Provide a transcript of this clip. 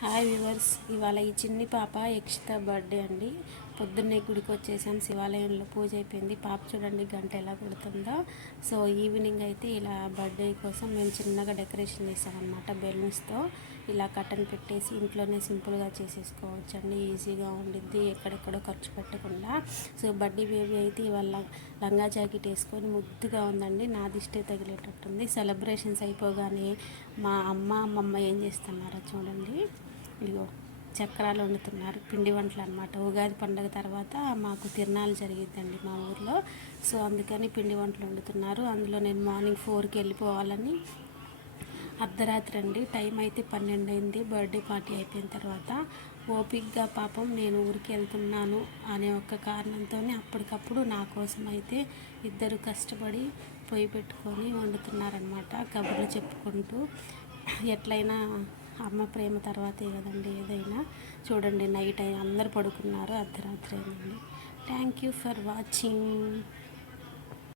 Hi viewers, ఇవాళ ఈ చిన్ని పాప యక్షిత బర్త్డే అండి. పొద్దున్నే గుడికి వచ్చేసాను, శివాలయంలో పూజ అయిపోయింది. పాప చూడండి గంట ఎలా కొడుతుందో. సో ఈవినింగ్ అయితే ఇలా బర్త్డే కోసం మేము చిన్నగా డెకరేషన్ చేసామన్నమాట. బెలూన్స్తో ఇలా కట్టన్ పెట్టేసి ఇంట్లోనే సింపుల్గా చేసేసుకోవచ్చండి. ఈజీగా ఉండిద్ది, ఎక్కడెక్కడో ఖర్చు పెట్టకుండా. సో బర్త్డే బేబీ అయితే ఇవాళ లంగా జాకెట్ వేసుకొని ముద్దుగా ఉందండి. నా దిష్టే తగిలేటట్టుంది. సెలబ్రేషన్స్ అయిపోగానే మా అమ్మమ్మ ఏం చేస్తున్నారో చూడండి. ఇదిగో చక్రాలు వండుతున్నారు, పిండి వంటలు అనమాట. ఉగాది పండుగ తర్వాత మాకు తిరణాలు జరిగిద్దండి మా ఊర్లో. సో అందుకని పిండి వంటలు వండుతున్నారు. అందులో నేను మార్నింగ్ 4కి వెళ్ళిపోవాలని, అర్ధరాత్రి అండి, టైం అయితే 12 అయింది. బర్త్డే పార్టీ అయిపోయిన తర్వాత ఓపిక్గా పాపం నేను ఊరికి వెళ్తున్నాను అనే ఒక కారణంతో అప్పటికప్పుడు నా కోసం అయితే ఇద్దరు కష్టపడి పొయ్యి పెట్టుకొని వండుతున్నారనమాట. కబుర్లు చెప్పుకుంటూ. ఎట్లయినా అమ్మ ప్రేమ తర్వాతే కదండి ఏదైనా. చూడండి నైట్ అందరు పడుకున్నారు, అర్ధరాత్రి అయిందండి. Thank you for watching.